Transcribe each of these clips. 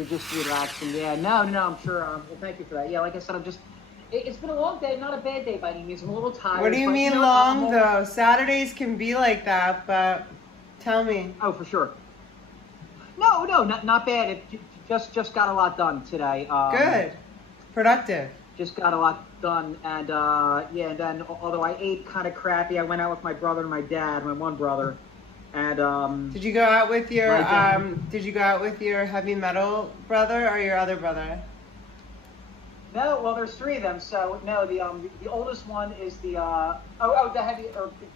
You're just relaxing. Yeah, no, I'm sure. Well, thank you for that. Yeah, like I said, it's been a long day, not a bad day by any means. I'm a little tired. What do you mean long, though? Saturdays can be like that, but tell me. Oh, for sure. No, not bad. It just got a lot done today. Good. Productive. Just got a lot done, and and then although I ate kind of crappy, I went out with my brother and my dad, my one brother, and Did you go out with your heavy metal brother or your other brother? No, well, there's three of them. So no, the oldest one is the the heavy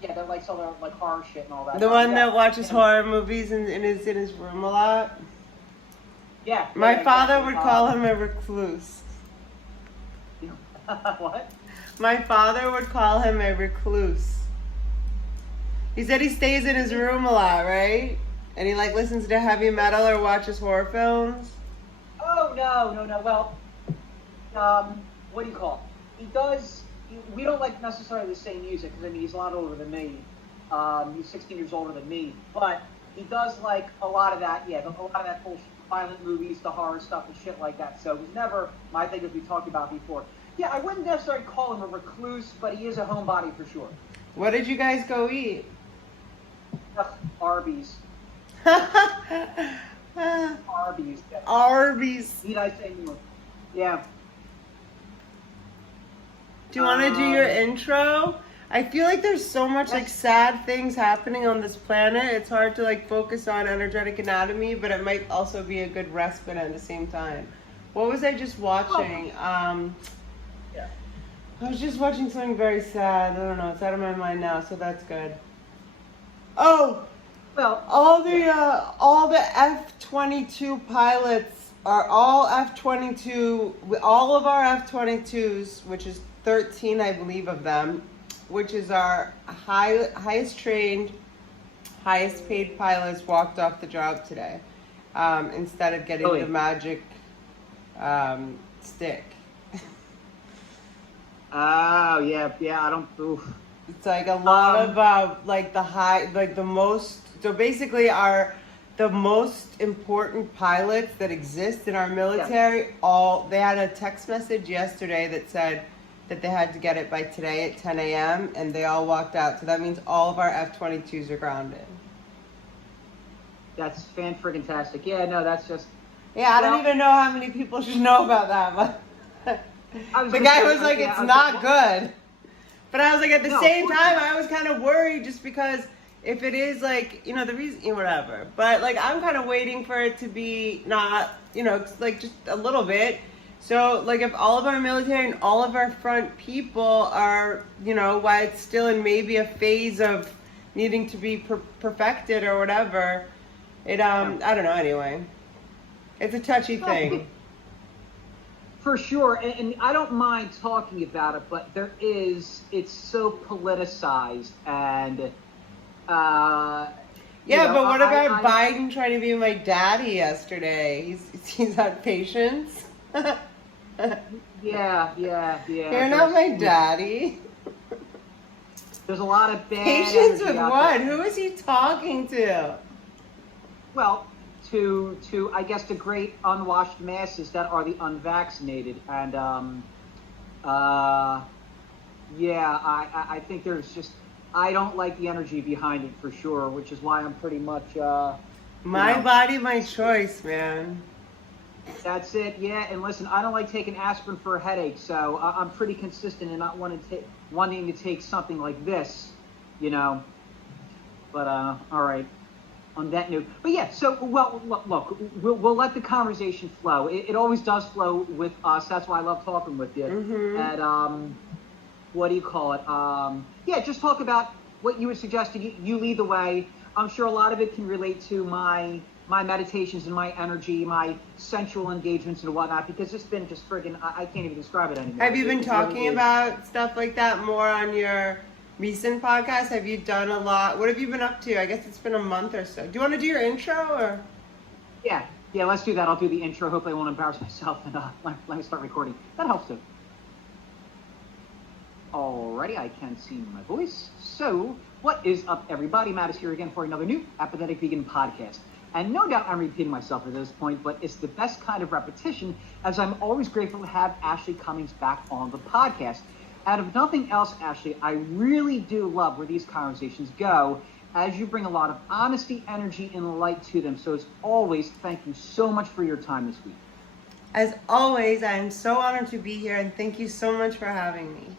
that likes all the like horror shit and all that. The one that watches horror movies and is in his room a lot. Yeah. My father would call him a recluse. What? My father would call him a recluse. He said he stays in his room a lot, right? And he like listens to heavy metal or watches horror films. Oh no. Well, what do you call it? He does. We don't like necessarily the same music because I mean he's a lot older than me. He's 16 years older than me, but he does like a lot of that. Yeah, a lot of that bullshit, violent movies, the horror stuff and shit like that. So it was never my thing, as we talked about before. Yeah, I wouldn't necessarily call him a recluse, but he is a homebody for sure. What did you guys go eat? Arby's. Arby's. Arby's. Need I say more? Yeah. Do you want to do your intro? I feel like there's so much like sad things happening on this planet. It's hard to like focus on energetic anatomy, but it might also be a good respite at the same time. What was I just watching? Yeah. I was just watching something very sad. I don't know. It's out of my mind now, so that's good. Oh, well, all the F-22 pilots are all F-22. All of our F-22s, which is 13, I believe, of them, which is our highest trained, highest paid pilots, walked off the job today instead of getting the magic stick. Oh, yeah, I don't... Oof. It's like a lot of so basically the most important pilots that exist in our military, they had a text message yesterday that said that they had to get it by today at 10 a.m. and they all walked out. So that means all of our F-22s are grounded. That's fan-friggin-tastic. Yeah, no, that's just... Yeah, I don't even know how many people should know about that, but... The guy was like, it's not good. But I was like, at the same time, I was kind of worried just because if it is like, the reason, whatever. But like, I'm kind of waiting for it to be not, like just a little bit. So like if all of our military and all of our front people are, why it's still in maybe a phase of needing to be perfected or whatever, I don't know, anyway. It's a touchy thing. For sure, and I don't mind talking about it, but it's so politicized, and but what about Biden trying to be my daddy yesterday? He's had patience. Yeah. You're not my daddy. There's a lot of bad patience with what? Who is he talking to? Well, to I guess the great unwashed masses that are the unvaccinated, and I think there's just I don't like the energy behind it for sure, which is why I'm pretty much my body, my choice, man. That's it, yeah. And listen, I don't like taking aspirin for a headache, so I'm pretty consistent in not wanting to take something like this, But all right. On that note, but yeah, so look, we'll let the conversation flow. It always does flow with us. That's why I love talking with you. Mm-hmm. And what do you call it? Just talk about what you were suggesting. You lead the way. I'm sure a lot of it can relate to my meditations and my energy, my sensual engagements and whatnot. Because it's been just friggin' I can't even describe it anymore. Have you been talking about stuff like that more on your recent podcast? Have you done a lot? What have you been up to? I guess it's been a month or so. Do you want to do your intro or? Yeah, let's do that. I'll do the intro. Hopefully I won't embarrass myself and let me start recording. That helps too. Alrighty, I can see my voice. So, what is up, everybody? Matt is here again for another new Apathetic Vegan podcast. And no doubt I'm repeating myself at this point, but it's the best kind of repetition, as I'm always grateful to have Ashley Cummings back on the podcast. Out of nothing else, Ashley, I really do love where these conversations go, as you bring a lot of honesty, energy, and light to them. So as always, thank you so much for your time this week. As always, I am so honored to be here, and thank you so much for having me.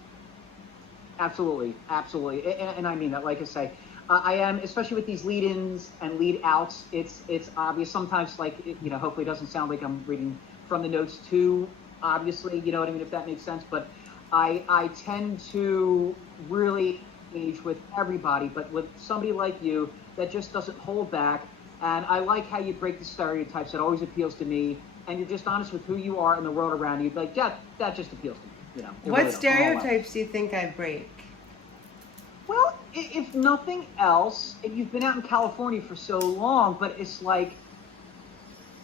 Absolutely, absolutely. And I mean that, like I say, I am, especially with these lead-ins and lead-outs, it's obvious. Sometimes, like, hopefully it doesn't sound like I'm reading from the notes too, obviously, you know what I mean, if that makes sense. But I tend to really engage with everybody, but with somebody like you that just doesn't hold back. And I like how you break the stereotypes. That always appeals to me. And you're just honest with who you are and the world around you. Like, that just appeals to me. What really stereotypes do you think I break? Well, if nothing else, and you've been out in California for so long, but it's like,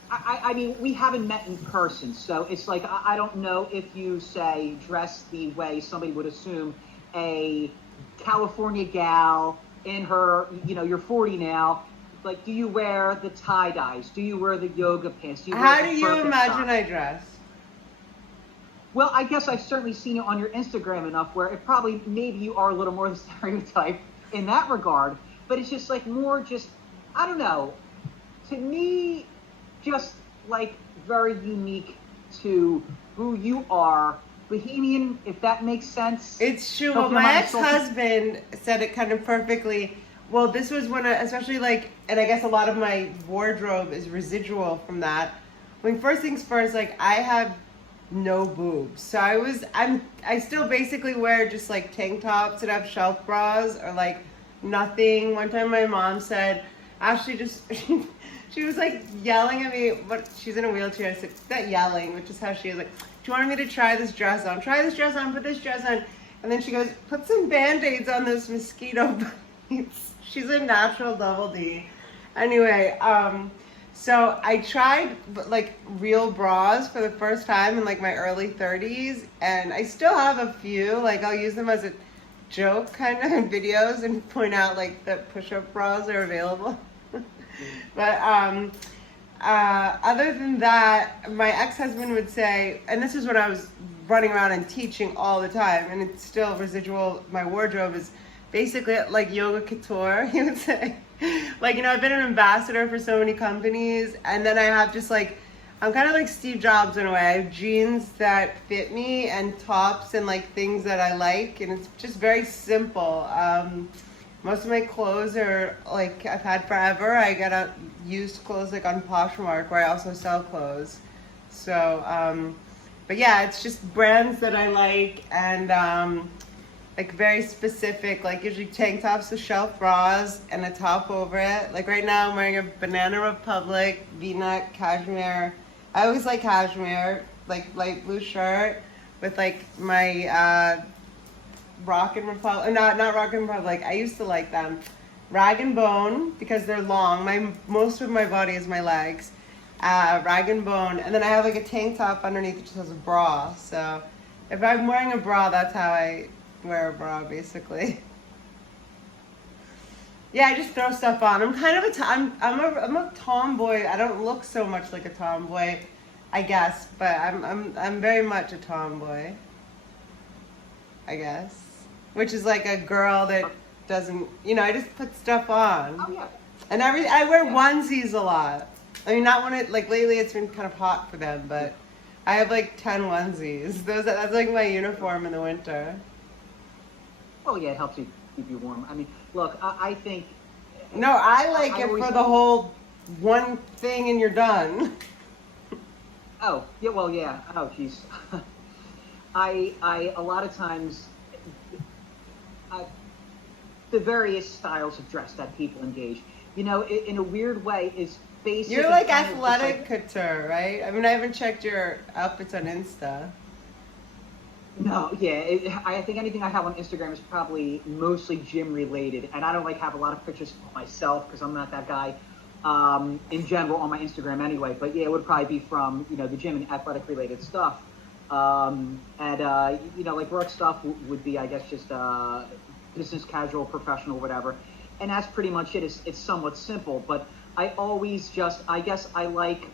I mean, we haven't met in person, so it's like, I don't know if you, say, dress the way somebody would assume a California gal in her, you're 40 now, like, do you wear the tie-dyes? Do you wear the yoga pants? How do you imagine I dress? Well, I guess I've certainly seen it on your Instagram enough where it probably, maybe you are a little more the stereotype in that regard, but it's just like more just, I don't know, to me, just like very unique to who you are. Bohemian, if that makes sense. It's true. Well, my ex-husband said it kind of perfectly. Well, this was when, especially like, and I guess a lot of my wardrobe is residual from that. When first things first, like I have no boobs. So I still basically wear just like tank tops that have shelf bras or like nothing. One time my mom said, Ashley she was like yelling at me, but she's in a wheelchair. I said, not yelling, which is how she is, like, do you want me to try this dress on? Try this dress on, put this dress on. And then she goes, put some Band-Aids on those mosquito bites. She's a natural double D. Anyway, so I tried like real bras for the first time in like my early 30s, and I still have a few. Like I'll use them as a joke kind of in videos and point out like that push-up bras are available. But other than that, my ex-husband would say, and this is when I was running around and teaching all the time, and it's still residual. My wardrobe is basically like yoga couture. He would say, like, I've been an ambassador for so many companies, and then I have just like, I'm kind of like Steve Jobs in a way. I have jeans that fit me and tops and like things that I like, and it's just very simple. Most of my clothes are like I've had forever. I get used clothes like on Poshmark, where I also sell clothes. So, but yeah, it's just brands that I like, and like very specific, like usually tank tops with shelf bras and a top over it. Like right now I'm wearing a Banana Republic V-neck cashmere. I always like cashmere, like light blue shirt with like my Rockin' Republic, not Rockin' Republic, I used to like them. Rag and Bone, because they're long. Most of my body is my legs. Rag and Bone, and then I have like a tank top underneath that just has a bra. So if I'm wearing a bra, that's how I wear a bra, basically. Yeah, I just throw stuff on. I'm kind of I'm a tomboy. I don't look so much like a tomboy, I guess, but I'm very much a tomboy, I guess. Which is like a girl that doesn't, I just put stuff on. Oh, yeah. And I wear onesies a lot. I mean, not when like lately it's been kind of hot for them, but I have like 10 onesies. That's like my uniform in the winter. Oh yeah, it helps you keep you warm. I mean, look, I think. No, I like it for the whole one thing and you're done. Oh yeah, well yeah. Oh jeez. I a lot of times. The various styles of dress that people engage, in a weird way, is basic. You're like athletic couture, right? I mean, I haven't checked your outfits on Insta. No, yeah. I think anything I have on Instagram is probably mostly gym related, and I don't like have a lot of pictures of myself because I'm not that guy. In general, on my Instagram anyway. But yeah, it would probably be from the gym and athletic related stuff. Like work stuff would be, I guess, just business casual, professional, whatever. And that's pretty much it. It's somewhat simple, but I always I guess I like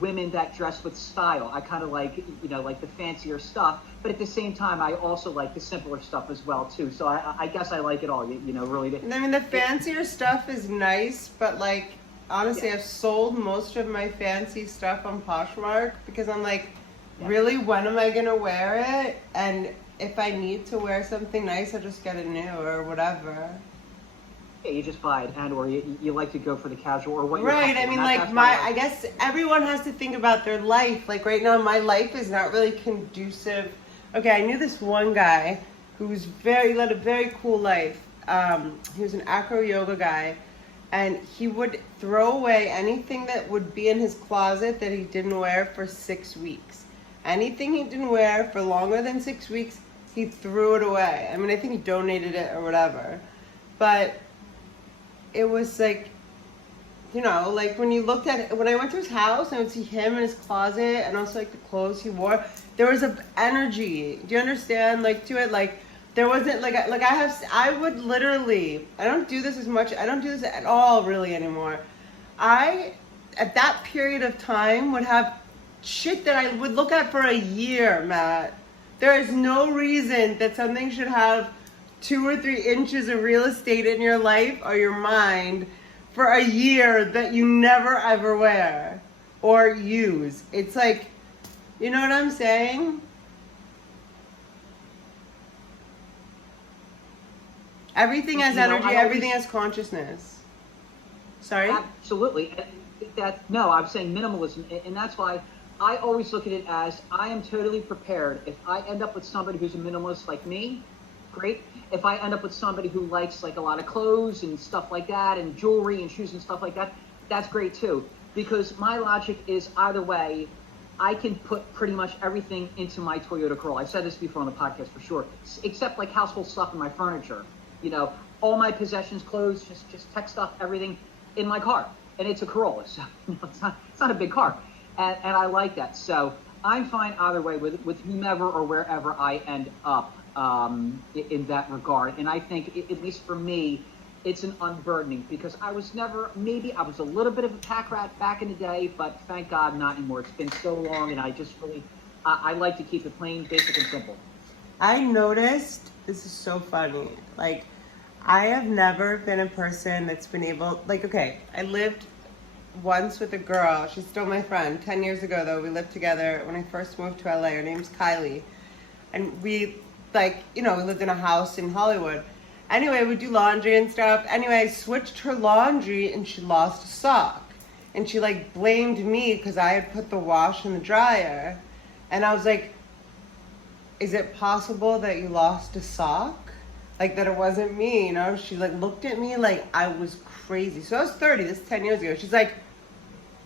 women that dress with style. I kind of like, like the fancier stuff, but at the same time, I also like the simpler stuff as well too. So I guess I like it all, really. I mean, the fancier stuff is nice, but like, honestly, I've sold most of my fancy stuff on Poshmark because I'm like, really, when am I gonna wear it? And if I need to wear something nice, I'll just get it new or whatever. Yeah, you just buy it, and or you like to go for the casual or what you're right. I mean, like I guess everyone has to think about their life. Like right now, my life is not really conducive. Okay, I knew this one guy who was led a very cool life. He was an acro yoga guy, and he would throw away anything that would be in his closet that he didn't wear for 6 weeks. Anything he didn't wear for longer than 6 weeks, he threw it away. I mean, I think he donated it or whatever, but it was like, like when you looked at it, when I went to his house, I would see him in his closet and also like the clothes he wore. There was an energy. Do you understand? Like to it, like there wasn't I would literally, I don't do this as much. I don't do this at all really anymore. At that period of time would have shit that I would look at for a year, Matt. There is no reason that something should have 2 or 3 inches of real estate in your life or your mind for a year that you never ever wear or use. It's like, you know what I'm saying? Everything has energy, everything has consciousness. Sorry? Absolutely. No, I'm saying minimalism, and that's why I always look at it as I am totally prepared. If I end up with somebody who's a minimalist like me, great. If I end up with somebody who likes like a lot of clothes and stuff like that and jewelry and shoes and stuff like that, that's great too. Because my logic is either way, I can put pretty much everything into my Toyota Corolla. I've said this before on the podcast for sure, except like household stuff and my furniture. All my possessions, clothes, just tech stuff, everything in my car. And it's a Corolla, so it's not a big car. And I like that. So I'm fine either way with whomever or wherever I end up. In that regard. And I think, at least for me, it's an unburdening because I was a little bit of a pack rat back in the day, but thank God not anymore. It's been so long, and I just really, I like to keep it plain, basic, and simple. I noticed, this is so funny, like, I have never been a person that's been able, like, okay, I lived once with a girl, she's still my friend, 10 years ago though, we lived together when I first moved to LA, her name's Kylie, and we lived in a house in Hollywood. Anyway, we do laundry and stuff. Anyway, I switched her laundry and she lost a sock. And she blamed me because I had put the wash in the dryer. And I was like, is it possible that you lost a sock? Like that it wasn't me, She looked at me like I was crazy. So I was 30, this is 10 years ago. She's like,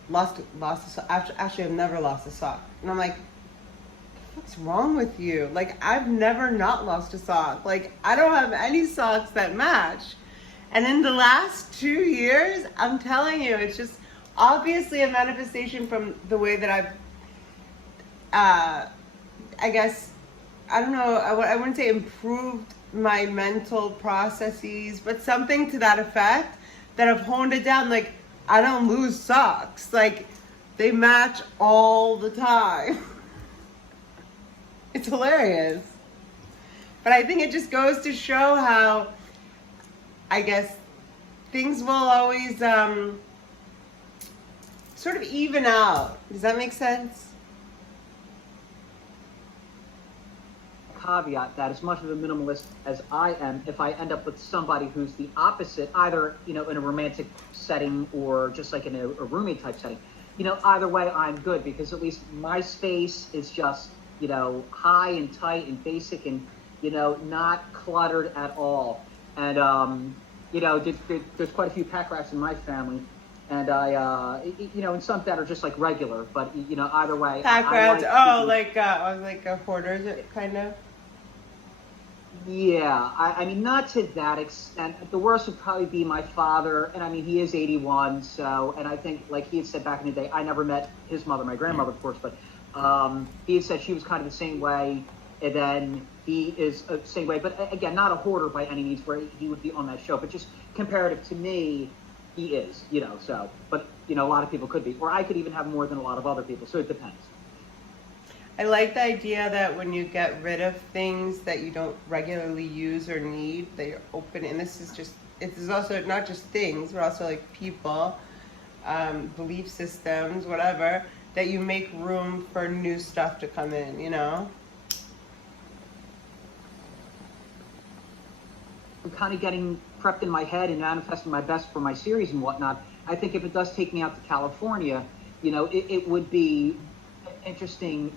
lost a sock. Actually, I've never lost a sock. And I'm like, what's wrong with you? I've never not lost a sock. I don't have any socks that match. And in the last 2 years, I'm telling you, it's just obviously a manifestation from the way that I've, I guess, I don't know, I wouldn't say improved my mental processes, but something to that effect that I've honed it down. I don't lose socks. They match all the time. It's hilarious. But I think it just goes to show how, I guess, things will always sort of even out. Does that make sense? Caveat that as much of a minimalist as I am, if I end up with somebody who's the opposite, either, in a romantic setting or just in a roommate type setting, either way I'm good because at least my space is just high and tight and basic and, not cluttered at all. And, there's quite a few pack rats in my family. And and some that are just regular, but, either way. Pack rats, like a hoarder kind of? Yeah, I mean, not to that extent. The worst would probably be my father. And I mean, he is 81. So, and I think he had said back in the day, I never met his mother, my grandmother, of course, but he had said she was kind of the same way, and then he is the same way. But again, not a hoarder by any means, where he would be on that show. But just comparative to me, he is, so, but, a lot of people could be, or I could even have more than a lot of other people, so it depends. I like the idea that when you get rid of things that you don't regularly use or need, that you're open, and this is also not just things, but also like people, belief systems, whatever, that you make room for new stuff to come in, I'm kind of getting prepped in my head and manifesting my best for my series and whatnot. I think if it does take me out to California, it would be interesting,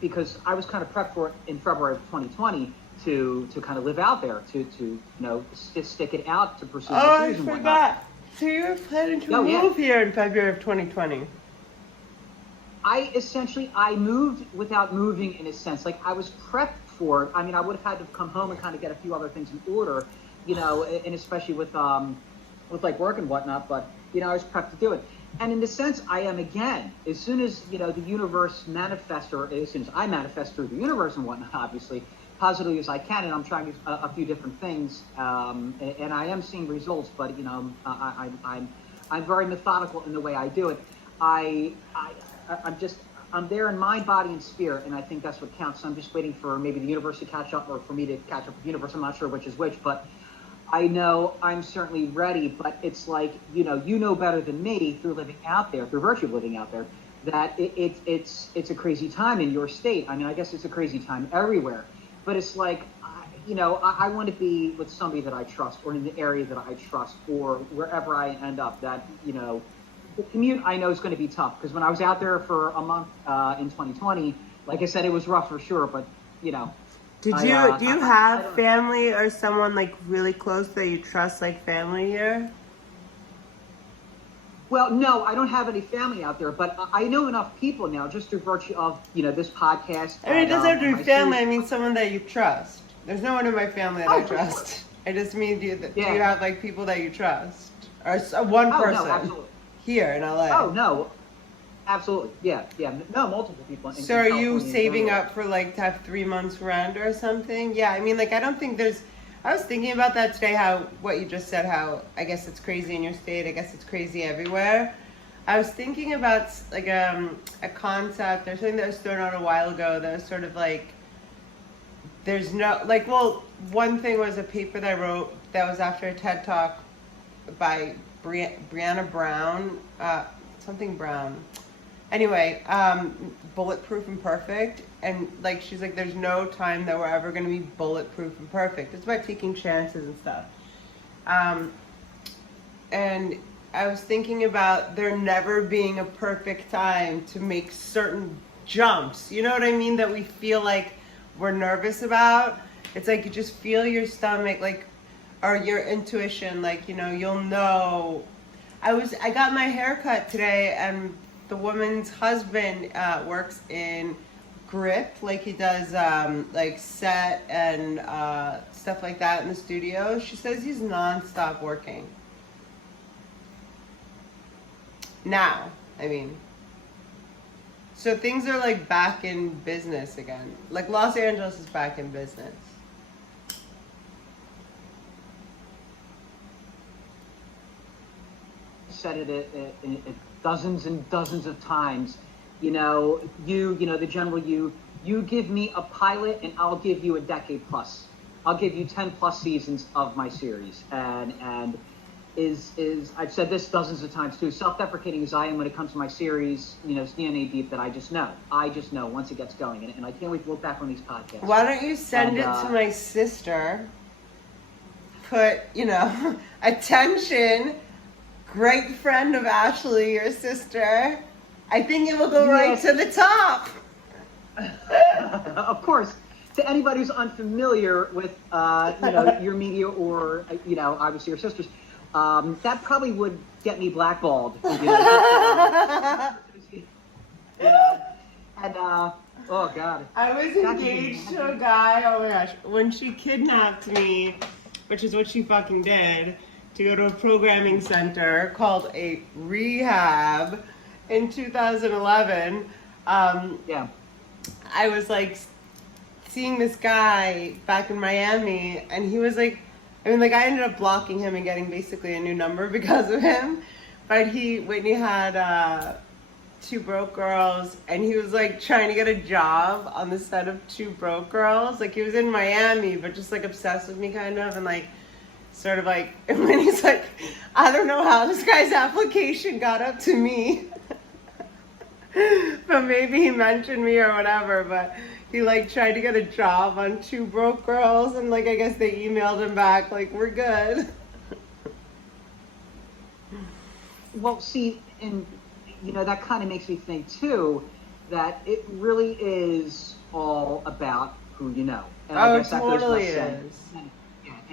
because I was kind of prepped for it in February of 2020 to kind of live out there, to just stick it out, to pursue my series and whatnot. I forgot. So you were planning to move here in February of 2020. I moved without moving, in a sense. Like, I was prepped for it. I mean, I would have had to come home and kind of get a few other things in order, and especially with like work and whatnot, but, I was prepped to do it. And in a sense, I am again. As soon as, the universe manifests, or as soon as I manifest through the universe and whatnot, obviously, positively as I can, and I'm trying a few different things, and I am seeing results, but, I'm very methodical in the way I do it. I'm there in mind, body, and spirit, and I think that's what counts. So I'm just waiting for maybe the universe to catch up, or for me to catch up with the universe. I'm not sure which is which, but I know I'm certainly ready. But it's like, you know better than me, through living out there, through virtue of living out there, that it's a crazy time in your state. I mean, I guess it's a crazy time everywhere, but it's like, I want to be with somebody that I trust, or in the area that I trust, or wherever I end up, that, the commute I know is going to be tough, because when I was out there for a month in 2020, like I said, it was rough for sure, but, do you have family or someone like really close that you trust, like family here? Well, no, I don't have any family out there, but I know enough people now, just through virtue of, this podcast. I mean, it doesn't have to be family. I mean, someone that you trust. There's no one in my family that I trust. I just mean, do you have like people that you trust, or one person? No, absolutely. Here in LA. Oh no, absolutely, yeah, no, multiple people. So are you saving up for like to have 3 months rent or something? Yeah, I mean, like, I don't think there's. I was thinking about that today. How what you just said. How I guess it's crazy in your state. I guess it's crazy everywhere. I was thinking about like a concept or something that was thrown out a while ago. That was sort of like, there's no like. Well, one thing was a paper that I wrote that was after a TED Talk by Brianna Brown, something Brown. Anyway, bulletproof and perfect. And like, she's like, there's no time that we're ever going to be bulletproof and perfect. It's about taking chances and stuff. And I was thinking about there never being a perfect time to make certain jumps. You know what I mean? That we feel like we're nervous about. It's like you just feel your stomach, like, or your intuition, like, you'll know. I got my hair cut today, and the woman's husband works in grip, like he does like set and stuff like that in the studio. She says he's nonstop working. Now, I mean, so things are like back in business again. Like Los Angeles is back in business. Said it dozens and dozens of times. The general you give me a pilot and I'll give you a decade plus. I'll give you 10 plus seasons of my series. And I've said this dozens of times too, self-deprecating as I am when it comes to my series, it's DNA deep that I just know once it gets going. And I can't wait to look back on these podcasts. Why don't you send it to my sister? Put, attention, great friend of Ashley, your sister. I think it will go right to the top. Of course. To anybody who's unfamiliar with, your media, or, obviously your sisters, that probably would get me blackballed. And, oh God. I was engaged to a guy, oh my gosh, when she kidnapped me, which is what she fucking did, to go to a programming center called a rehab in 2011. I was like seeing this guy back in Miami, and he was like, I mean, like, I ended up blocking him and getting basically a new number because of him. But Whitney had 2 Broke Girls, and he was like trying to get a job on the set of 2 Broke Girls. Like, he was in Miami, but just like obsessed with me kind of, and like sort of like, and when he's like, I don't know how this guy's application got up to me. But maybe he mentioned me or whatever, but he like tried to get a job on 2 Broke Girls, and like I guess they emailed him back like, we're good. Well, see, and you know, that kind of makes me think too that it really is all about who you know. And I guess that totally goes without saying.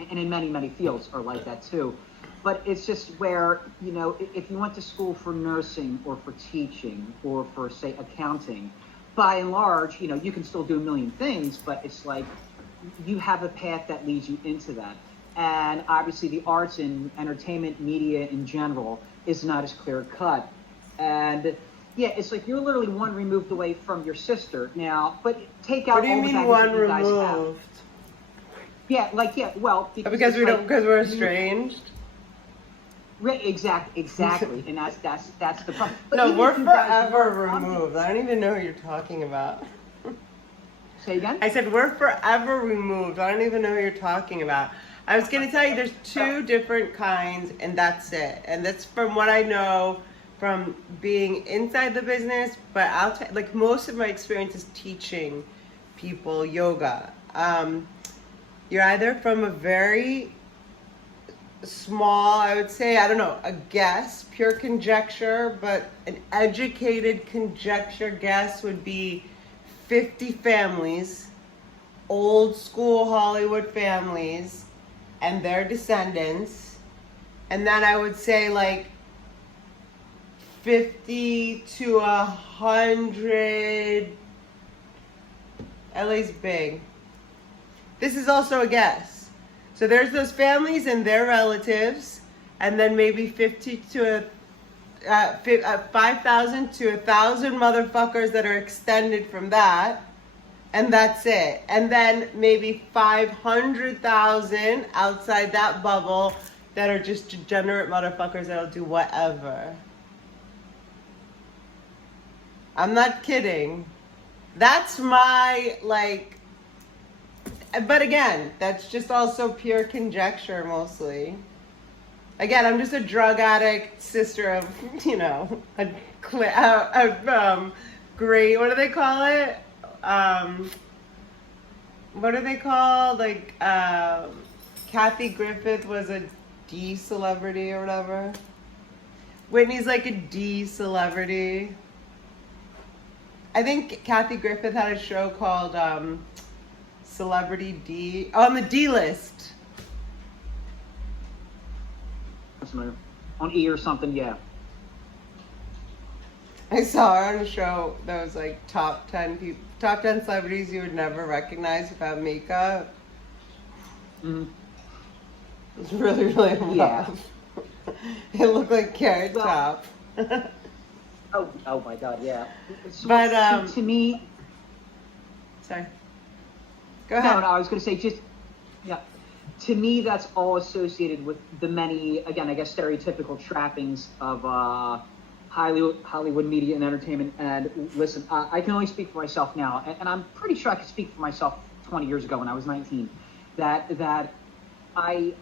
And in many, many fields are like that too. But it's just where, you know, if you went to school for nursing or for teaching or for, say, accounting, by and large, you know, you can still do a million things, but it's like you have a path that leads you into that. And obviously the arts and entertainment media in general is not as clear cut. And yeah, it's like you're literally one removed away from your sister now, but take out all the baggage that you guys have. Yeah, like, yeah, well, because we're estranged. Exactly, and that's the problem. But no, we're forever removed. I don't even know who you're talking about. Say again? I said we're forever removed. I don't even know who you're talking about. I was going to tell you there's 2 different kinds, and that's it. And that's from what I know from being inside the business, but like most of my experience is teaching people yoga. You're either from a very small, I would say, I don't know, a guess, pure conjecture, but an educated conjecture guess would be 50 families, old school Hollywood families, and their descendants. And then I would say like 50 to 100, LA's big. This is also a guess. So there's those families and their relatives, and then maybe 50 to 5,000 to 1,000 motherfuckers that are extended from that, and that's it. And then maybe 500,000 outside that bubble that are just degenerate motherfuckers that'll do whatever. I'm not kidding. That's my, like, but again, that's just also pure conjecture mostly. Again, I'm just a drug addict sister of, you know, great, what do they call it? What do they call, like, Kathy Griffith was a D celebrity or whatever. Whitney's like a D celebrity. I think Kathy Griffith had a show called, Celebrity D, on the D list. On E or something, yeah. I saw her on a show that was like top 10 celebrities you would never recognize without makeup. Mm. It was really, really rough. Yeah. It looked like Carrot Top. oh my God, yeah. But to me, sorry. Go ahead. No, I was going to say to me, that's all associated with the many, again, I guess, stereotypical trappings of Hollywood media and entertainment. And listen, I can only speak for myself now, and I'm pretty sure I could speak for myself 20 years ago when I was 19. That I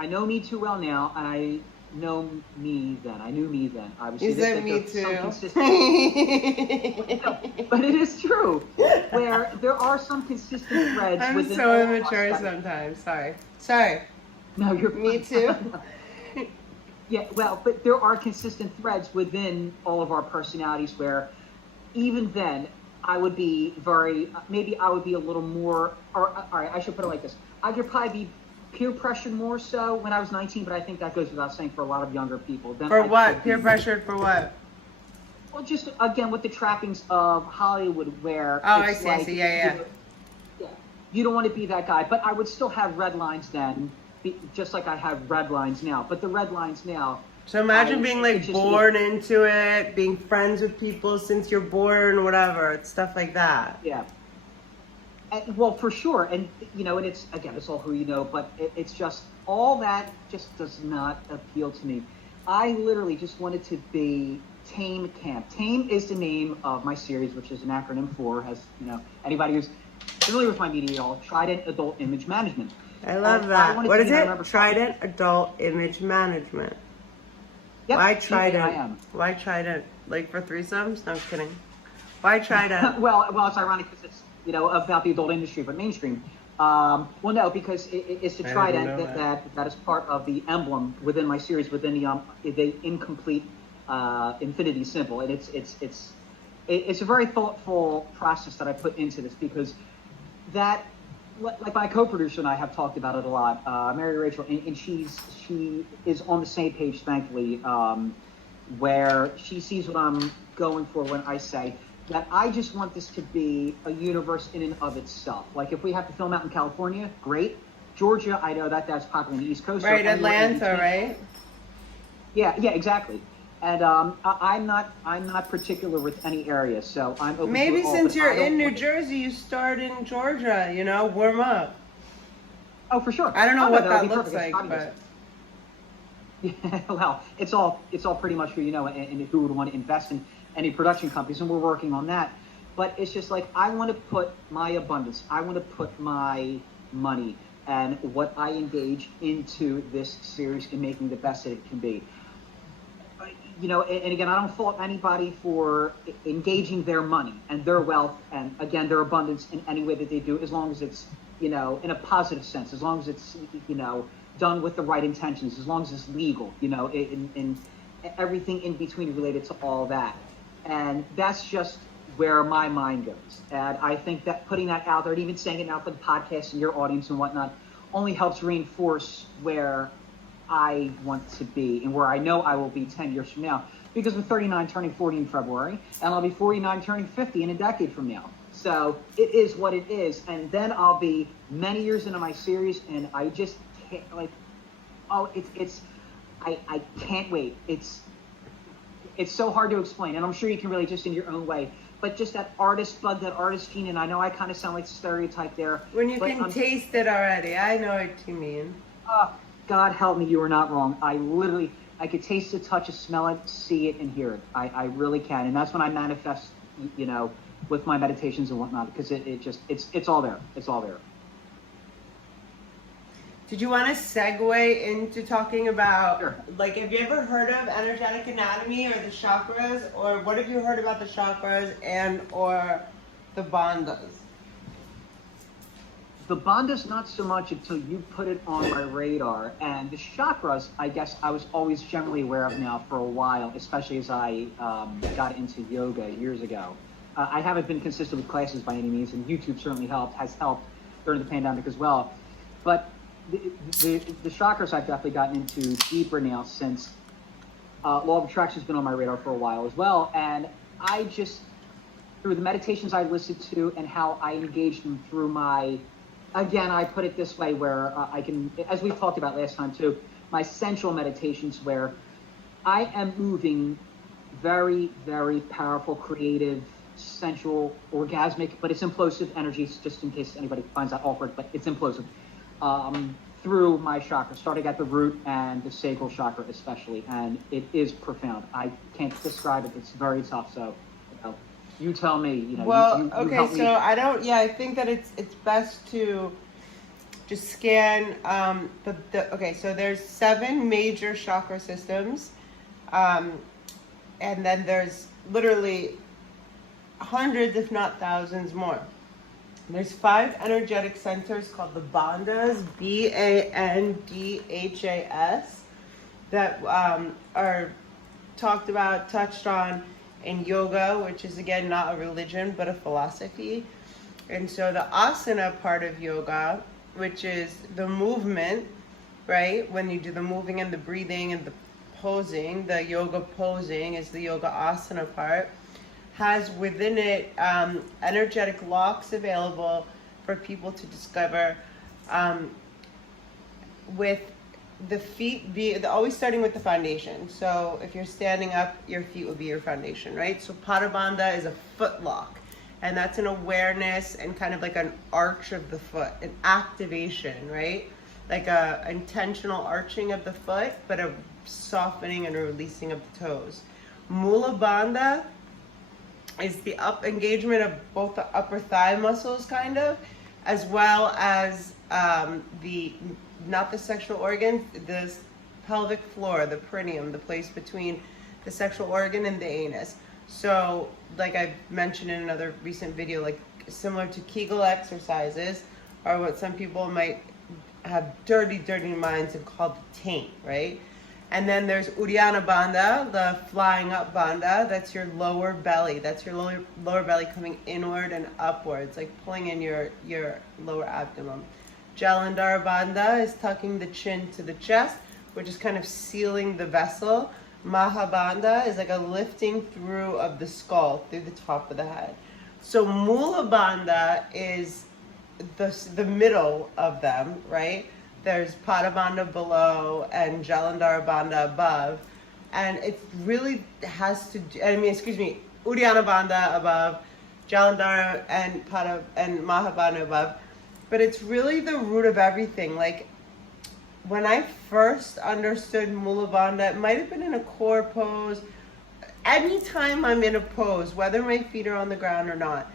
know me too well now, and I know me then. I knew me then. You said me too. But it is true, where there are some consistent threads. I'm so immature sometimes. Sorry. No, you're me too. Yeah, well, but there are consistent threads within all of our personalities where even then I would be maybe I would be a little more, or all right, I should put it like this. I could probably be peer pressured more so when I was 19, but I think that goes without saying for a lot of younger people. For what? Peer pressured for what? Well, just, again, with the trappings of Hollywood where I see, yeah. You don't want to be that guy, but I would still have red lines then, just like I have red lines now. But the red lines now... So imagine being, like, born into it, being friends with people since you're born, whatever, stuff like that. Yeah. well, for sure, and and it's again, it's all who you know, but it's just all that just does not appeal to me. I literally just wanted to be Tame Camp. Tame is the name of my series, which is an acronym for, as anybody who's familiar with my media, y'all, Trident Adult Image Management. I love that. What is it? Trident Adult Image Management. Yep. Why Trident? Why Trident? Like for threesomes? No, I'm kidding. Why Trident? well, it's ironic because it's about the adult industry, but mainstream. Well, no, because it's the Trident that is part of the emblem within my series, within the incomplete infinity symbol, and it's a very thoughtful process that I put into this, because that, like my co-producer and I have talked about it a lot, Mary Rachel, and she is on the same page, thankfully, where she sees what I'm going for when I say that I just want this to be a universe in and of itself. Like, if we have to film out in California, great. Georgia, I know that's popular on the East Coast. Right, Atlanta, right? Yeah, exactly. And I'm not particular with any area, so I'm open. Maybe to all, since you're in New Jersey, you start in Georgia. Warm up. Oh, for sure. I don't know what that looks like, but yeah, well, it's all pretty much who you know and who would want to invest in any production companies, and we're working on that. But it's just like, I want to put my abundance, I want to put my money and what I engage into this series and making the best that it can be. And again, I don't fault anybody for engaging their money and their wealth and, again, their abundance in any way that they do, as long as it's, in a positive sense, as long as it's, done with the right intentions, as long as it's legal, in everything in between related to all that. And that's just where my mind goes. And I think that putting that out there and even saying it out for the podcast and your audience and whatnot only helps reinforce where I want to be and where I know I will be 10 years from now. Because I'm 39 turning 40 in February, and I'll be 49 turning 50 in a decade from now. So it is what it is. And then I'll be many years into my series, and I just can't, I can't wait. It's so hard to explain, and I'm sure you can relate just in your own way. But just that artist bug, that artist gene, and I know I kind of sound like a stereotype there. When you can taste it already, I know what you mean. God help me, you are not wrong. I could taste it, touch it, smell it, see it, and hear it. I really can, and that's when I manifest, with my meditations and whatnot, because it's all there. It's all there. Did you want to segue into talking about, Sure. Like, have you ever heard of energetic anatomy or the chakras, or what have you heard about the chakras and or the bandhas? The bandhas, not so much until you put it on my radar. And the chakras, I guess I was always generally aware of now for a while, especially as I got into yoga years ago. I haven't been consistent with classes by any means, and YouTube certainly has helped during the pandemic as well. But the chakras I've definitely gotten into deeper now, since Law of Attraction has been on my radar for a while as well. And I just, through the meditations I listened to and how I engaged them through my, again, I put it this way, where I can, as we talked about last time too, my sensual meditations, where I am moving very, very powerful, creative, sensual, orgasmic, but it's implosive energies, just in case anybody finds that awkward, but it's implosive. Through my chakra, starting at the root and the sacral chakra especially, and it is profound. I can't describe it. It's very tough. So, you tell me. Well, okay. So I think that it's best to just scan okay. So there's 7 major chakra systems, and then there's literally hundreds, if not thousands, more. There's 5 energetic centers called the bandhas, bandhas, that are talked about, touched on in yoga, which is, again, not a religion, but a philosophy. And so the asana part of yoga, which is the movement, right? When you do the moving and the breathing and the posing, the yoga posing is the yoga asana part, has within it energetic locks available for people to discover, with the feet always starting with the foundation. So if you're standing up, your feet will be your foundation, right? So Pada Bandha is a foot lock. And that's an awareness and kind of like an arch of the foot, an activation, right? Like a intentional arching of the foot, but a softening and a releasing of the toes. Mula Bandha is the engagement of both the upper thigh muscles, kind of, as well as not the sexual organ, the pelvic floor, the perineum, the place between the sexual organ and the anus. So, like I've mentioned in another recent video, like similar to Kegel exercises, or what some people might have dirty minds and called the taint, right? And then there's Uddiyana Bandha, the flying up bandha. That's your lower belly. That's your lower belly coming inward and upwards, like pulling in your lower abdomen. Jalandhara Bandha is tucking the chin to the chest, which is kind of sealing the vessel. Mahabandha is like a lifting through of the skull, through the top of the head. So Mula Bandha is the middle of them, right? There's Padabandha below and Jalandhara Bandha above. And it really has to do, Uddiyana Bandha above, Jalandhara and Mahabandha above. But it's really the root of everything. Like, when I first understood Mula Bandha, it might have been in a core pose. Anytime I'm in a pose, whether my feet are on the ground or not,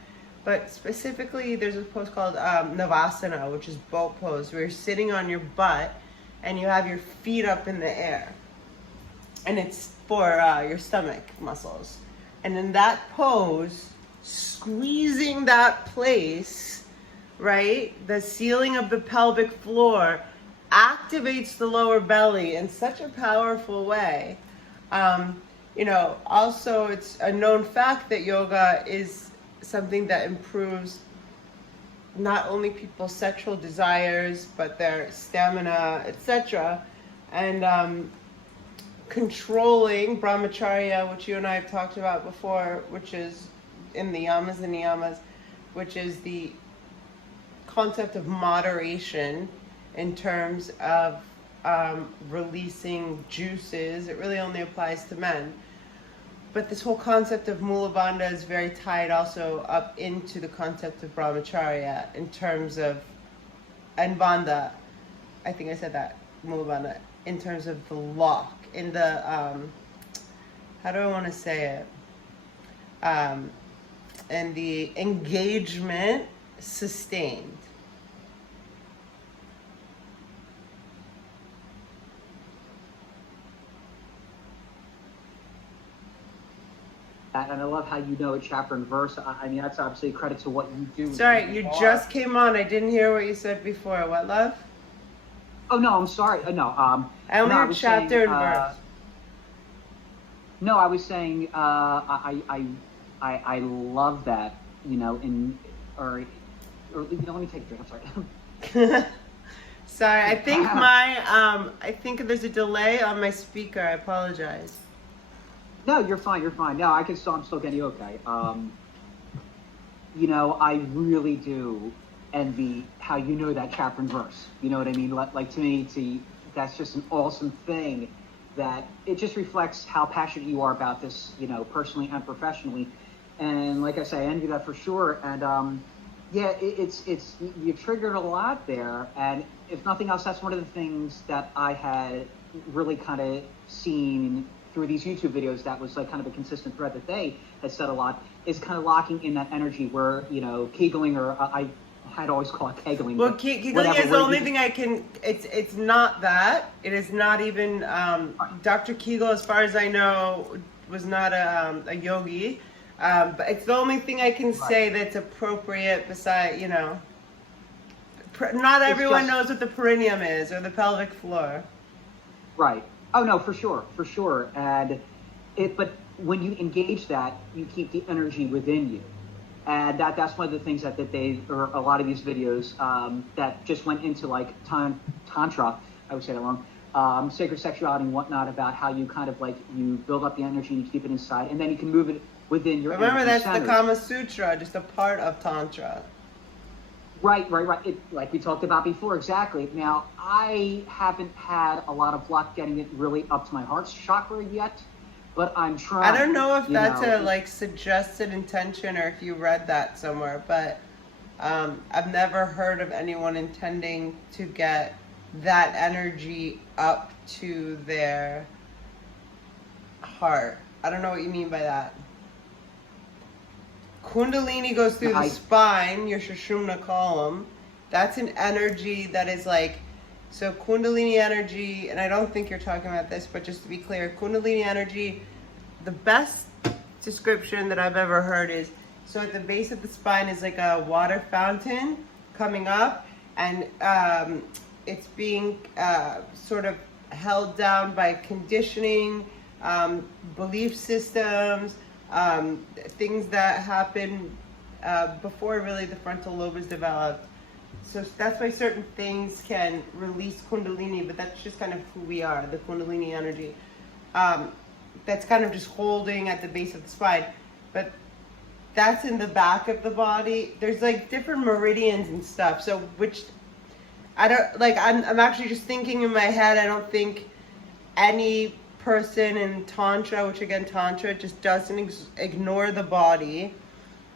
but specifically there's a pose called Navasana, which is boat pose, where you're sitting on your butt and you have your feet up in the air. And it's for your stomach muscles. And in that pose, squeezing that place, right, the sealing of the pelvic floor, activates the lower belly in such a powerful way. Also it's a known fact that yoga is something that improves not only people's sexual desires, but their stamina, etc. And controlling brahmacharya, which you and I have talked about before, which is in the yamas and niyamas, which is the concept of moderation in terms of releasing juices. It really only applies to men. But this whole concept of Mula Bandha is very tied also up into the concept of brahmacharya in terms of, and bandha, I think I said that, Mula Bandha, in terms of the lock, in the, how do I want to say it? And the engagement sustained. And I love how you know it chapter and verse. I mean, that's obviously a credit to what you do. Sorry, you just came on. I didn't hear what you said before. What, love? Oh, no, I'm sorry. No. I only heard chapter and verse. No, I was saying I love that, let me take a drink. I'm sorry. Sorry, I think I think there's a delay on my speaker. I apologize. No, you're fine. No, I'm still getting you okay. I really do envy how you know that chapter and verse. You know what I mean? Like to me, that's just an awesome thing. That it just reflects how passionate you are about this, personally and professionally. And like I say, I envy that for sure. And it's you triggered a lot there. And if nothing else, that's one of the things that I had really kind of seen through these YouTube videos, that was like kind of a consistent thread that they had said a lot, is kind of locking in that energy where, Kegling, or I had always called it Kegling. Well, Kegling is the only thing I can, it's not that. It is not even, Dr. Kegel, as far as I know, was not a yogi. But it's the only thing I can say that's appropriate beside, not everyone knows what the perineum is or the pelvic floor. Right. Oh no, for sure. But when you engage that, you keep the energy within you, and that's one of the things that or a lot of these videos that just went into like tantra. I would say that wrong. Sacred sexuality and whatnot, about how you kind of like you build up the energy and you keep it inside, and then you can move it within your. Remember, that's centers. The Kama Sutra, just a part of tantra. Right. Like we talked about before, exactly. Now, I haven't had a lot of luck getting it really up to my heart chakra yet, but I'm trying. I don't know if that's a like suggested intention or if you read that somewhere, but I've never heard of anyone intending to get that energy up to their heart. I don't know what you mean by that. Kundalini goes through the spine, your Sushumna column. That's an energy that is like, so Kundalini energy, and I don't think you're talking about this, but just to be clear, Kundalini energy, the best description that I've ever heard is, so at the base of the spine is like a water fountain coming up, and it's being sort of held down by conditioning, belief systems, things that happen before really the frontal lobe is developed. So that's why certain things can release Kundalini, but that's just kind of who we are, the Kundalini energy. That's kind of just holding at the base of the spine. But that's in the back of the body. There's like different meridians and stuff. So which, I don't, like, I'm actually just thinking in my head, I don't think any person in Tantra, which again, Tantra just doesn't ignore the body,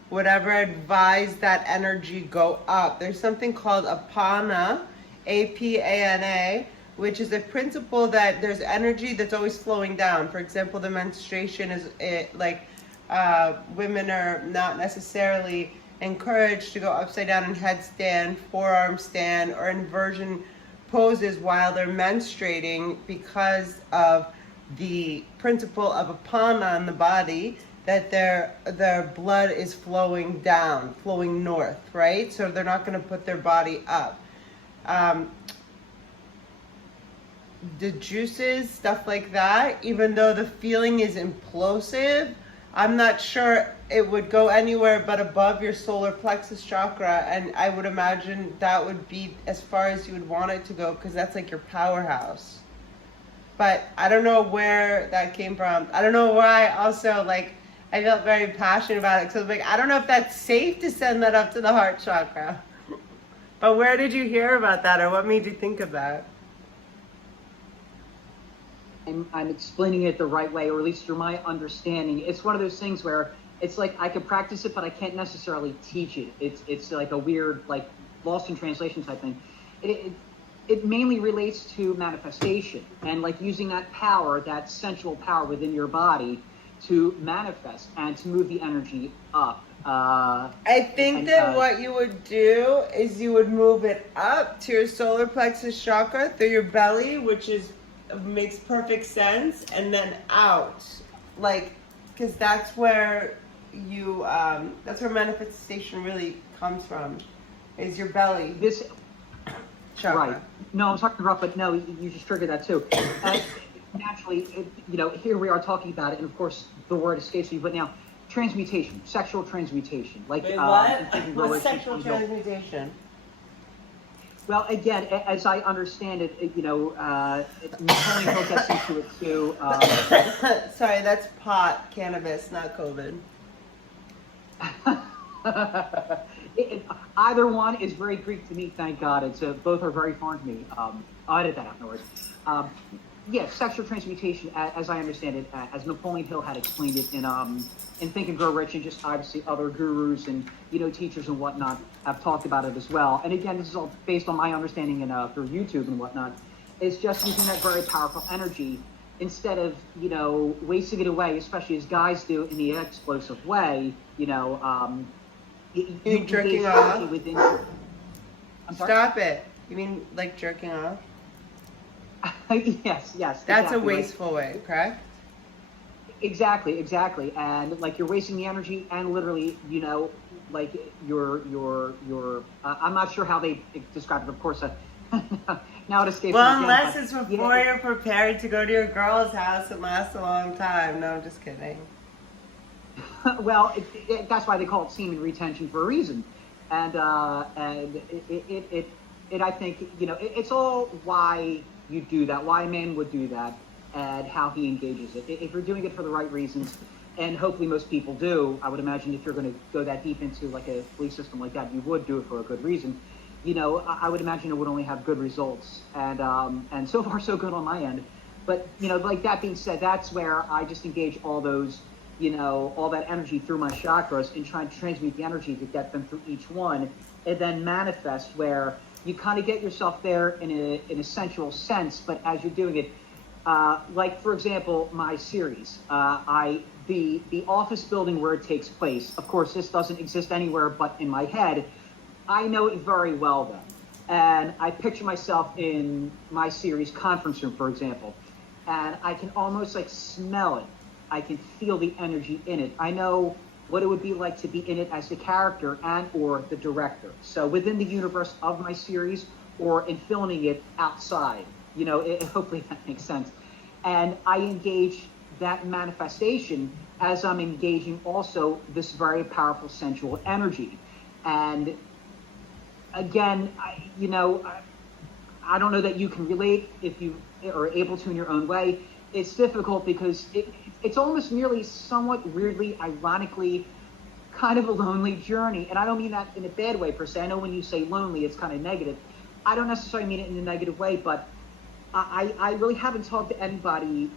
would ever advise that energy go up. There's something called Apana, A-P-A-N-A, which is a principle that there's energy that's always flowing down. For example, the menstruation is women are not necessarily encouraged to go upside down in headstand, forearm stand, or inversion poses while they're menstruating because of the principle of Apana in the body, that their blood is flowing down, flowing north, right? So they're not going to put their body up. The juices, stuff like that, even though the feeling is implosive, I'm not sure it would go anywhere but above your solar plexus chakra, and I would imagine that would be as far as you would want it to go, because that's like your powerhouse. But I don't know where that came from. I don't know why also, like, I felt very passionate about it, because I was like, I don't know if that's safe to send that up to the heart chakra. But where did you hear about that, or what made you think of that? I'm explaining it the right way, or at least through my understanding. It's one of those things where it's like I could practice it, but I can't necessarily teach it. It's like a weird, like, lost in translation type thing. It mainly relates to manifestation and like using that power, that sensual power within your body to manifest and to move the energy up. I think that what you would do is you would move it up to your solar plexus chakra through your belly, which makes perfect sense, and then out, like, because that's where that's where manifestation really comes from, is your belly. This chakra. Right. No, I'm talking about, but no, you just triggered that too. Naturally, here we are talking about it, and of course the word escapes me, but now, transmutation, sexual transmutation. Like, wait, what? What's sexual transmutation? Well, again, as I understand it, Napoleon Hill gets into it too. Sorry, that's pot, cannabis, not COVID. Either one is very Greek to me, thank God. Both are very foreign to me. I'll edit that out, no worries. Yes, sexual transmutation, as I understand it, as Napoleon Hill had explained it in Think and Grow Rich, and just obviously other gurus and teachers and whatnot have talked about it as well. And again, this is all based on my understanding and through YouTube and whatnot. It's just using that very powerful energy instead of wasting it away, especially as guys do in the explosive way. You jerking off? I'm sorry? Stop it. You mean like jerking off? Yes. That's exactly, a wasteful way, correct? Exactly. And like you're wasting the energy, and literally, like you're I'm not sure how they describe it, of course. Now it escapes me. Well, unless it's before you're prepared to go to your girl's house, it lasts a long time. No, I'm just kidding. Well, that's why they call it semen retention for a reason, and it I think it's all why you do that, why a man would do that, and how he engages it. If you're doing it for the right reasons, and hopefully most people do, I would imagine if you're going to go that deep into like a belief system like that, you would do it for a good reason. I would imagine it would only have good results, and so far so good on my end. But, like that being said, that's where I just engage all those, all that energy through my chakras and try to transmute the energy to get them through each one, and then manifest where you kind of get yourself there in a sensual sense. But as you're doing it, like for example, my series, the office building where it takes place. Of course, this doesn't exist anywhere but in my head. I know it very well then. And I picture myself in my series conference room, for example, and I can almost like smell it. I can feel the energy in it. I know what it would be like to be in it as the character and or the director. So within the universe of my series or in filming it outside, hopefully that makes sense. And I engage that manifestation as I'm engaging also this very powerful sensual energy. And again, I don't know that you can relate if you are able to in your own way. It's difficult because it's almost nearly somewhat weirdly, ironically, kind of a lonely journey. And I don't mean that in a bad way per se. I know when you say lonely, it's kind of negative. I don't necessarily mean it in a negative way, but I really haven't talked to anybody,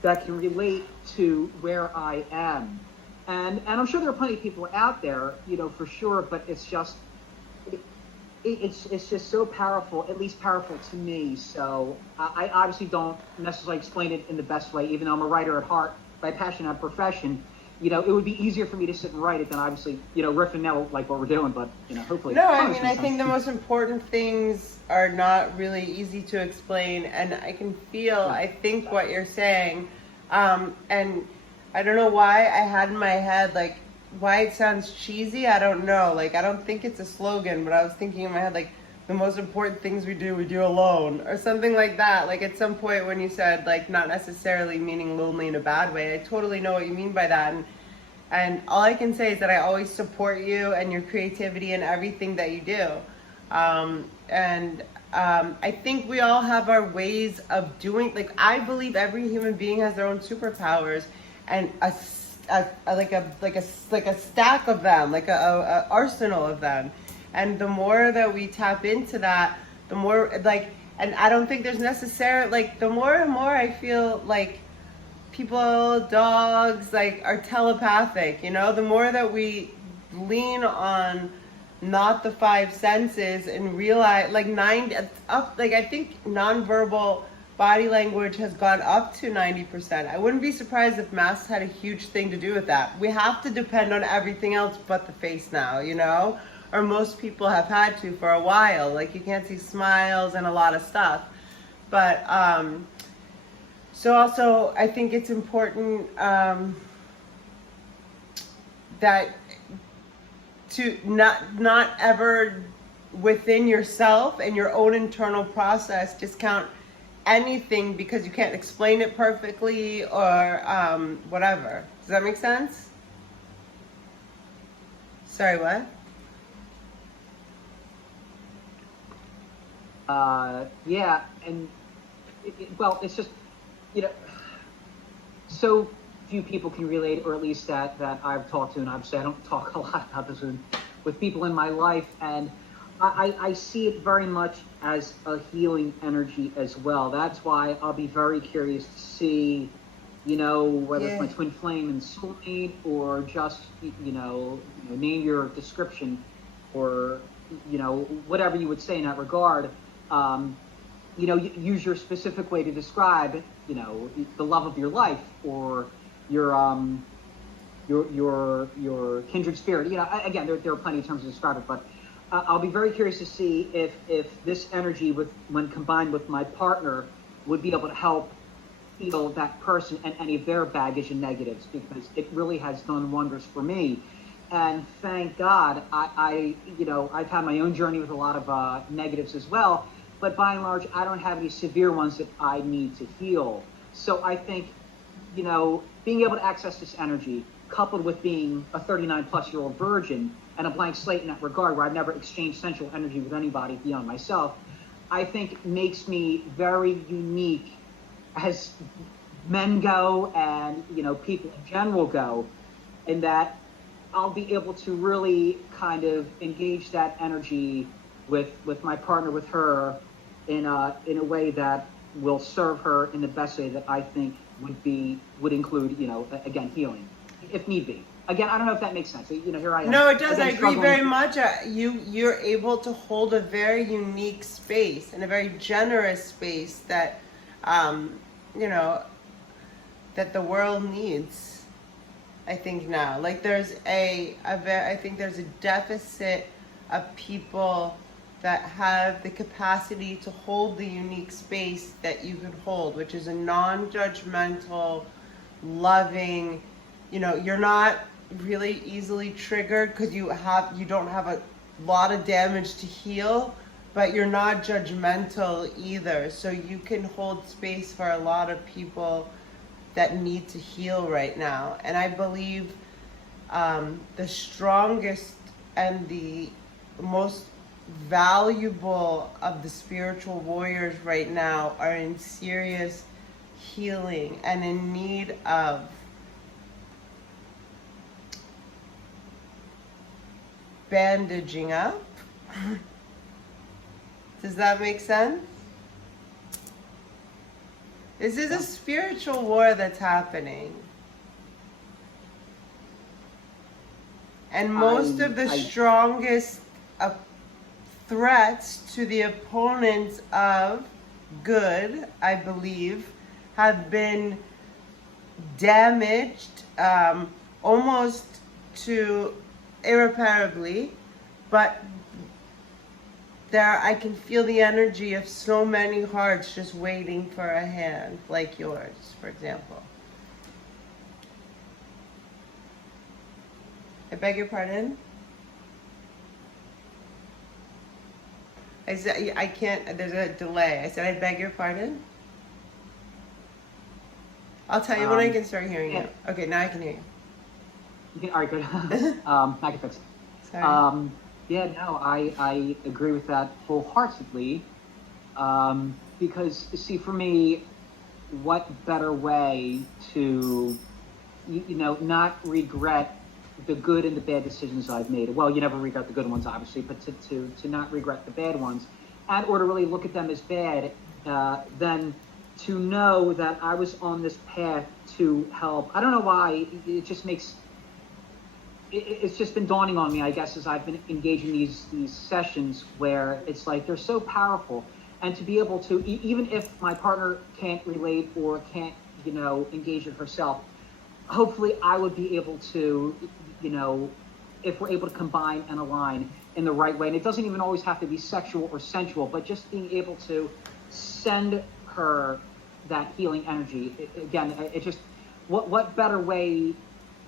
that can relate to where I am. And I'm sure there are plenty of people out there, for sure, but it's just, it's just so powerful, at least powerful to me. So I obviously don't necessarily explain it in the best way, even though I'm a writer at heart by passion and profession. It would be easier for me to sit and write it than obviously, riffing now like what we're doing, but, hopefully. No, I mean, I think the most important things are not really easy to explain, and I can feel, I think what you're saying, and I don't know why I had in my head, like, why it sounds cheesy, I don't know. Like, I don't think it's a slogan, but I was thinking in my head, like, the most important things we do alone, or something like that. Like, at some point when you said, like, not necessarily meaning lonely in a bad way, I totally know what you mean by that. And all I can say is that I always support you and your creativity and everything that you do. I think we all have our ways of doing, like, I believe every human being has their own superpowers, and a stack of them, like a arsenal of them. And the more that we tap into that, the more, like, and I don't think there's necessarily, like, the more and more I feel like people, dogs, like, are telepathic, the more that we lean on not the five senses and realize, like, I think nonverbal body language has gone up to 90%. I wouldn't be surprised if masks had a huge thing to do with that. We have to depend on everything else but the face now, or most people have had to for a while. Like, you can't see smiles and a lot of stuff. But so also I think it's important that to not ever within yourself and your own internal process discount anything because you can't explain it perfectly or whatever. Does that make sense? Sorry, what? Yeah, and well, it's just, so few people can relate, or at least that I've talked to, and obviously I don't talk a lot about this with people in my life, and I see it very much as a healing energy as well. That's why I'll be very curious to see, whether it's my twin flame and soulmate, or just, name your description, or, whatever you would say in that regard. Use your specific way to describe, the love of your life, or your kindred spirit. Again, there are plenty of terms to describe it, but I'll be very curious to see if this energy, when combined with my partner, would be able to help heal that person and any of their baggage and negatives, because it really has done wonders for me. And thank God, I've had my own journey with a lot of negatives as well, but by and large, I don't have any severe ones that I need to heal. So I think, being able to access this energy, coupled with being a 39-plus-year-old virgin and a blank slate in that regard, where I've never exchanged sensual energy with anybody beyond myself, I think makes me very unique as men go and, people in general go, in that I'll be able to really kind of engage that energy with my partner, with her, in a way that will serve her in the best way that I think would include, again, healing, if need be. Again, I don't know if that makes sense. Here I am. No, it does. Again, I agree very much. You're able to hold a very unique space and a very generous space that, that the world needs. I think now, like there's I think there's a deficit of people that have the capacity to hold the unique space that you could hold, which is a non-judgmental, loving, you're not really easily triggered because you don't have a lot of damage to heal, but you're not judgmental either. So you can hold space for a lot of people that need to heal right now. And I believe the strongest and the most valuable of the spiritual warriors right now are in serious healing and in need of bandaging up. Does that make sense? This is a spiritual war that's happening. And most of the strongest threats to the opponents of good, I believe, have been damaged almost to irreparably, but I can feel the energy of so many hearts just waiting for a hand, like yours, for example. I beg your pardon? I said, I can't, there's a delay. I said, I beg your pardon? I'll tell you when I can start hearing you. Okay, now I can hear you. All right, good. I can fix it. Sorry. I agree with that wholeheartedly. Because, see, for me, what better way to, not regret the good and the bad decisions I've made. Well, you never regret the good ones, obviously, but to not regret the bad ones, or to really look at them as bad, then to know that I was on this path to help. I don't know why, it just makes, it's just been dawning on me, I guess, as I've been engaging these sessions where it's like they're so powerful. And to be able to, even if my partner can't relate or can't, engage it herself, hopefully I would be able to, if we're able to combine and align in the right way. And it doesn't even always have to be sexual or sensual, but just being able to send her that healing energy. Again, it just, what better way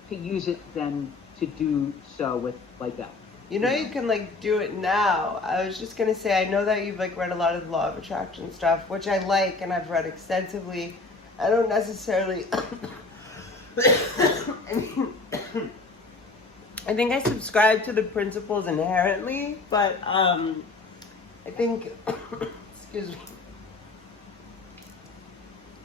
to use it than to do so with like that? You can do it now. I was just gonna say, I know that you've read a lot of the Law of Attraction stuff, which I like and I've read extensively. I don't necessarily I think I subscribe to the principles inherently, but I think excuse me.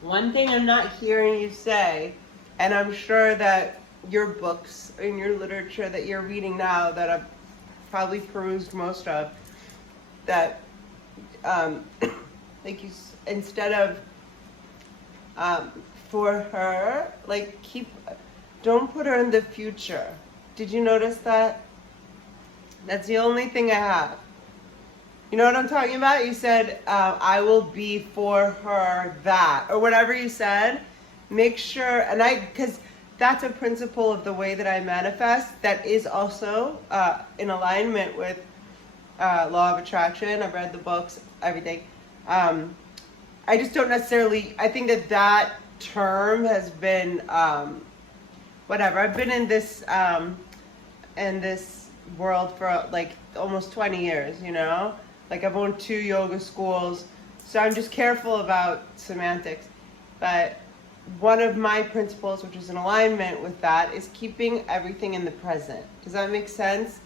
One thing I'm not hearing you say, and I'm sure that your books and your literature that you're reading now, that I've probably perused most of, that instead of for her, don't put her in the future. Did you notice that? That's the only thing I have. You know what I'm talking about? You said, I will be for her that, or whatever you said. Make sure, because that's a principle of the way that I manifest that is also in alignment with Law of Attraction. I've read the books, everything. I just don't necessarily, I think that term has been, whatever. I've been in this world for almost 20 years, I've owned 2 yoga schools, so I'm just careful about semantics. But one of my principles, which is in alignment with that, is keeping everything in the present. Does that make sense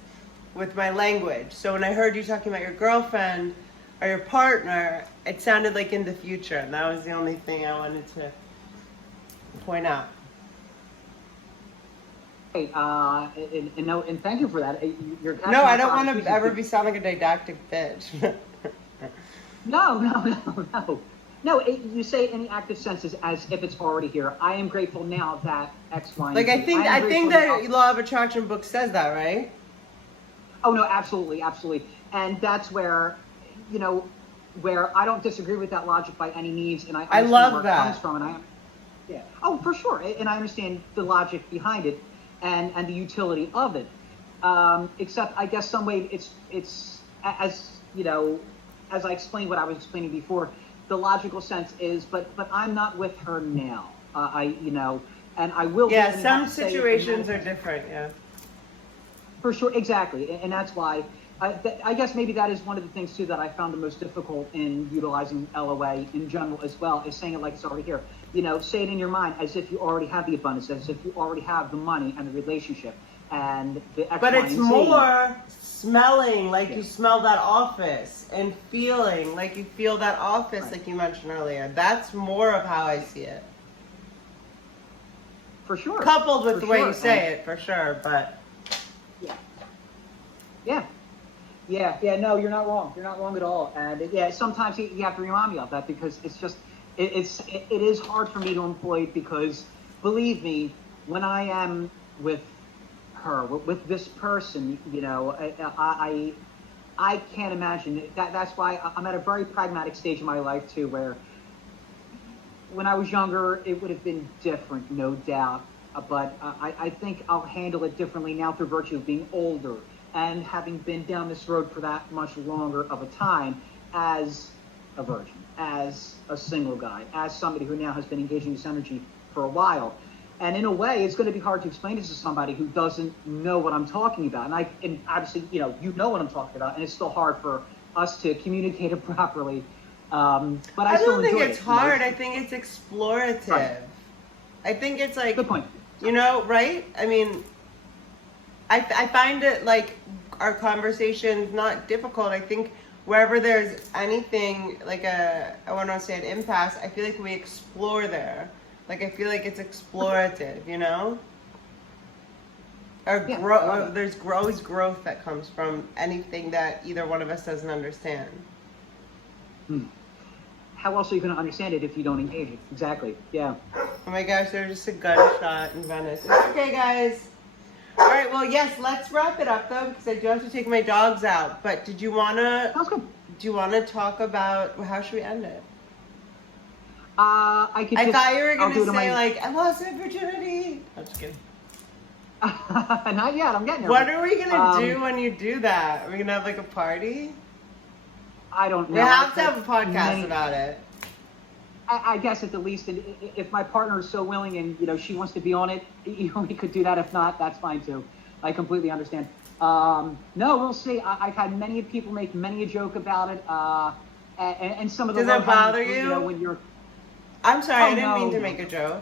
with my language? So when I heard you talking about your girlfriend or your partner, it sounded like in the future, and that was the only thing I wanted to point out. Hey, and thank you for that. No, I don't want to ever sound like a didactic bitch. No. No, you say any active senses as if it's already here. I am grateful now that X, Y, and Like, Z. I think the Law of Attraction book says that, right? Oh, no, absolutely, absolutely. And that's where, where I don't disagree with that logic by any means, and I understand love where that. it comes from, yeah. Oh, for sure, and I understand the logic behind it, and the utility of it. Except, I guess, some way it's as as I explained what I was explaining before. The logical sense is, but I'm not with her now. And I will. Yeah, some situations are different. Yeah. For sure, exactly, and that's why. I guess maybe that is one of the things too that I found the most difficult in utilizing LOA in general as well, is saying it like it's already here. Say it in your mind as if you already have the abundance, as if you already have the money and the relationship and the X, But Y, it's and Z. more smelling like you smell that office, and feeling like you feel that office, like you mentioned earlier. That's more of how I see it. For sure. Coupled with the way you say it, for sure, but... Yeah, no, you're not wrong. You're not wrong at all. And sometimes you have to remind me of that, because it's just, it is hard for me to employ it, because believe me, when I am with her, with this person, I can't imagine that's why I'm at a very pragmatic stage in my life too, where when I was younger, it would have been different, no doubt. But I think I'll handle it differently now through virtue of being older and having been down this road for that much longer of a time as a virgin, as a single guy, as somebody who now has been engaging this energy for a while. And in a way, it's going to be hard to explain this to somebody who doesn't know what I'm talking about. And obviously, you know what I'm talking about, and it's still hard for us to communicate it properly. But I don't think it's hard. I think it's explorative. Right. I think it's like, good point. Right? I mean, I find it like our conversations not difficult. I think wherever there's anything like I want to say an impasse, I feel like we explore there. Like, I feel like it's explorative, Or there's always growth that comes from anything that either one of us doesn't understand. How else are you going to understand it if you don't engage it? Exactly, yeah. Oh my gosh, there's just a gunshot in Venice. It's okay, guys. All right, well, yes, let's wrap it up, though, because I do have to take my dogs out. But did you want to... Sounds good. Do you want to talk about... How should we end it? I thought you were going to say, I lost my virginity. I'm just kidding. Not yet, I'm getting there. What are we going to do when you do that? Are we going to have, a party? I don't know. We have to have a podcast about it. I guess at the least, if my partner is so willing and, she wants to be on it, we could do that. If not, that's fine, too. I completely understand. No, we'll see. I've had many people make many a joke about it. And some of the... Does it bother you? When you're... I'm sorry, I didn't mean to make a joke.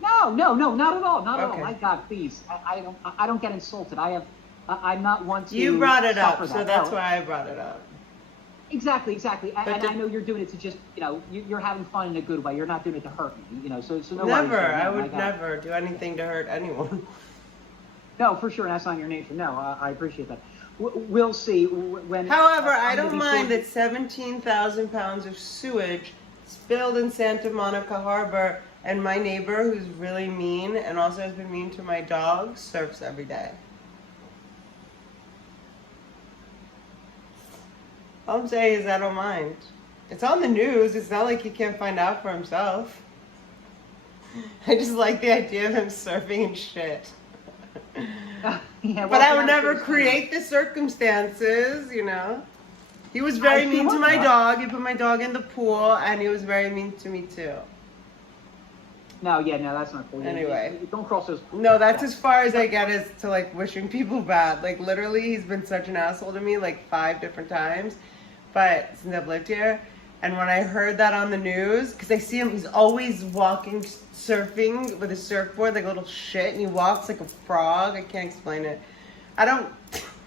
No, not at all, not at all. My God, please, I don't get insulted. I'm not one to. You brought it up, that. So that's why I brought it up. Exactly. And I know you're doing it to just, you're having fun in a good way. You're not doing it to hurt me, so no worries. Never, I would never do anything to hurt anyone. No, for sure, that's not your nature. No, I appreciate that. We'll see when. However, I don't mind that 17,000 pounds of sewage spilled in Santa Monica Harbor, and my neighbor, who's really mean and also has been mean to my dog, surfs every day. All I'm saying is I don't mind. It's on the news. It's not like he can't find out for himself. I just like the idea of him surfing and shit. But I would never create the circumstances, He was very mean to my dog. He put my dog in the pool, and he was very mean to me too. No, that's not cool. Anyway. Don't cross those. No, that's as far as I get as to wishing people bad. Literally, he's been such an asshole to me 5 different times. But since I've lived here, and when I heard that on the news, because I see him, he's always walking, surfing with a surfboard like a little shit, and he walks like a frog. I can't explain it. I don't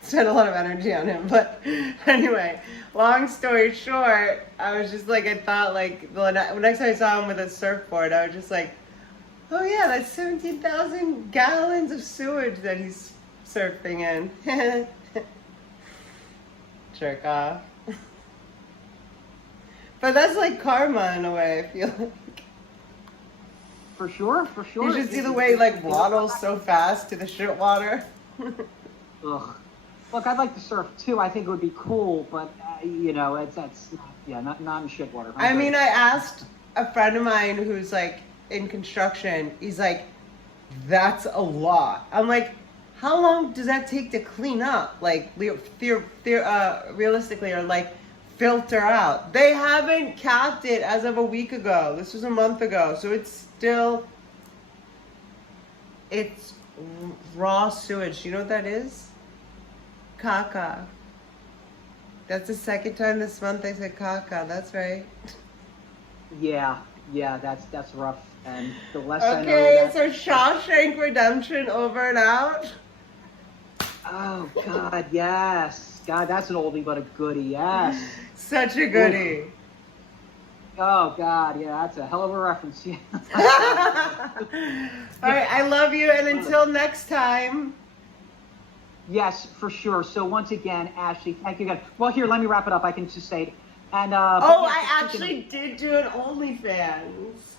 spend a lot of energy on him, but anyway, long story short, I was just I thought the next time I saw him with a surfboard, I was just oh yeah, that's 17,000 gallons of sewage that he's surfing in. Jerk off. But that's like karma in a way, I feel like. For sure. You should see the way he like waddles so fast to the shit water. Ugh. Look, I'd like to surf too. I think it would be cool, but not in shit water. I mean, I asked a friend of mine who's like in construction. He's like, "That's a lot." I'm like, "How long does that take to clean up? Like, realistically, or like filter out?" They haven't capped it as of a week ago. This was a month ago, so it's raw sewage. You know what that is? Caca. That's the second time this month I said caca. That's right. Yeah, that's rough. And the less I know. Okay, so Shawshank Redemption over and out. Oh God, yes. God, that's an oldie but a goodie. Yes. Such a goodie. Oof. Oh God, yeah, that's a hell of a reference. Yeah. All right, I love you, and until next time. Yes, for sure. So once again, Ashley, thank you again. Well, here, let me wrap it up. I can just say it. And I actually did do an OnlyFans.